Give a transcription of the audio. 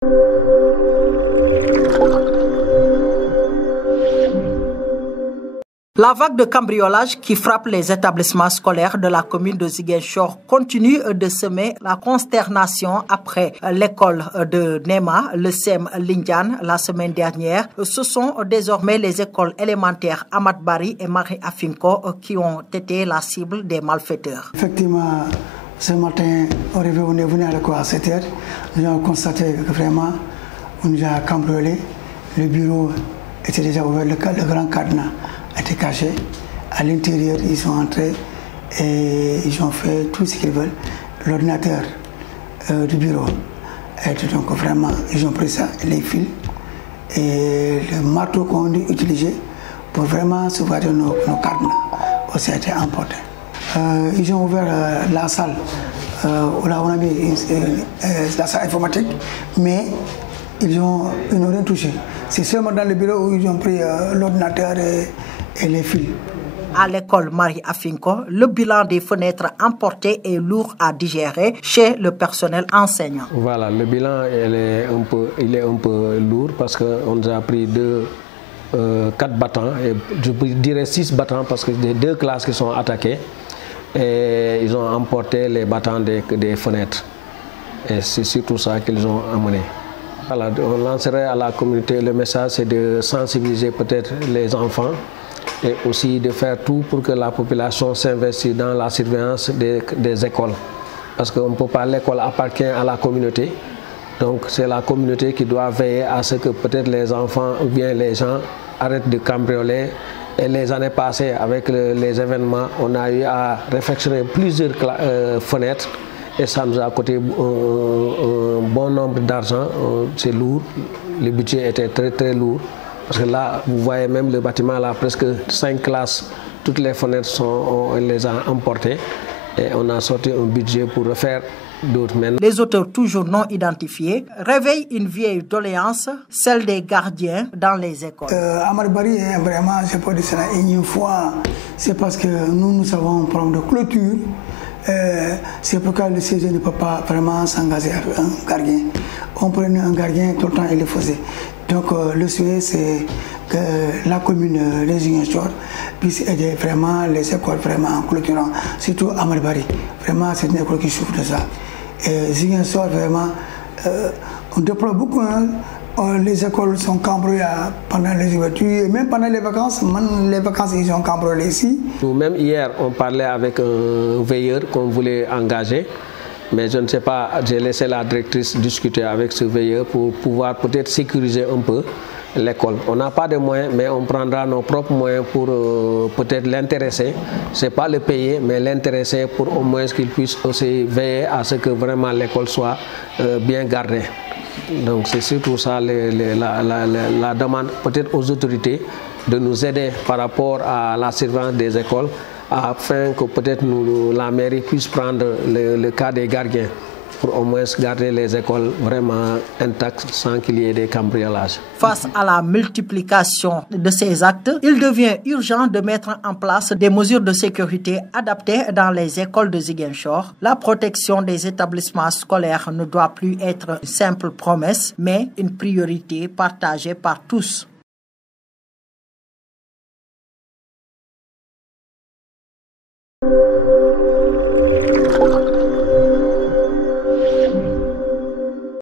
La vague de cambriolage qui frappe les établissements scolaires de la commune de Ziguinchor continue de semer la consternation après l'école de Nema, le CEM Lindiane, la semaine dernière. Ce sont désormais les écoles élémentaires Ahmad Bari et Marie Afinko qui ont été la cible des malfaiteurs. Effectivement, ce matin, on est venu à l'école à 7h. Nous avons constaté que vraiment, on nous a cambriolé. Le bureau était déjà ouvert, le grand cadenas était caché. À l'intérieur, ils sont entrés et ils ont fait tout ce qu'ils veulent. L'ordinateur du bureau. Et donc vraiment, ils ont pris ça, les fils et le marteau qu'on a utilisé pour vraiment sauvegarder nos cadenas aussi a été emporté. Ils ont ouvert la salle où on a mis la salle informatique, mais ils n'ont rien touché. C'est seulement dans le bureau où ils ont pris l'ordinateur et les fils. À l'école Marie Afinko, le bilan des fenêtres emportées est lourd à digérer chez le personnel enseignant. Voilà, le bilan il est un peu lourd parce qu'on nous a pris 4 battants, et je dirais 6 battants parce que c'est 2 classes qui sont attaquées et ils ont emporté les battants des fenêtres. Et c'est surtout ça qu'ils ont amené. Voilà, on lancerait à la communauté le message, c'est de sensibiliser peut-être les enfants et aussi de faire tout pour que la population s'investisse dans la surveillance des écoles. Parce qu'on ne peut pas, l'école appartient à la communauté. Donc c'est la communauté qui doit veiller à ce que peut-être les enfants ou bien les gens arrêtent de cambrioler. Et les années passées, avec les événements, on a eu à réfectionner plusieurs fenêtres et ça nous a coûté un bon nombre d'argent. C'est lourd, le budget était très lourd. Parce que là, vous voyez même le bâtiment, là, presque 5 classes, toutes les fenêtres, on les a emportées et on a sorti un budget pour refaire d'autres. Les auteurs toujours non identifiés réveillent une vieille doléance, celle des gardiens dans les écoles. Ahmad Bari, vraiment, je peux dire ça une fois, c'est parce que nous avons un problème de clôture. C'est pourquoi le CG ne peut pas vraiment s'engager avec un gardien. On prenait un gardien, tout le temps il le faisait. Donc le souhait c'est que la commune de Ziguinchor puisse aider vraiment les écoles vraiment en clôturant, surtout Ahmad Bari. Vraiment c'est une école qui souffre de ça. Et Ziguinchor vraiment, on déplore beaucoup. Les écoles sont cambriolées pendant les ouvertures et même pendant les vacances ils sont cambriolés ici. Nous-mêmes hier on parlait avec un veilleur qu'on voulait engager. Mais je ne sais pas, j'ai laissé la directrice discuter avec ce veilleur pour pouvoir peut-être sécuriser un peu l'école. On n'a pas de moyens, mais on prendra nos propres moyens pour peut-être l'intéresser. Ce n'est pas le payer, mais l'intéresser pour au moins qu'il puisse aussi veiller à ce que vraiment l'école soit bien gardée. Donc c'est surtout ça la demande peut-être aux autorités de nous aider par rapport à la surveillance des écoles, afin que peut-être la mairie puisse prendre le cas des gardiens pour au moins garder les écoles vraiment intactes sans qu'il y ait des cambriolages. Face à la multiplication de ces actes, il devient urgent de mettre en place des mesures de sécurité adaptées dans les écoles de Ziguinchor. La protection des établissements scolaires ne doit plus être une simple promesse, mais une priorité partagée par tous.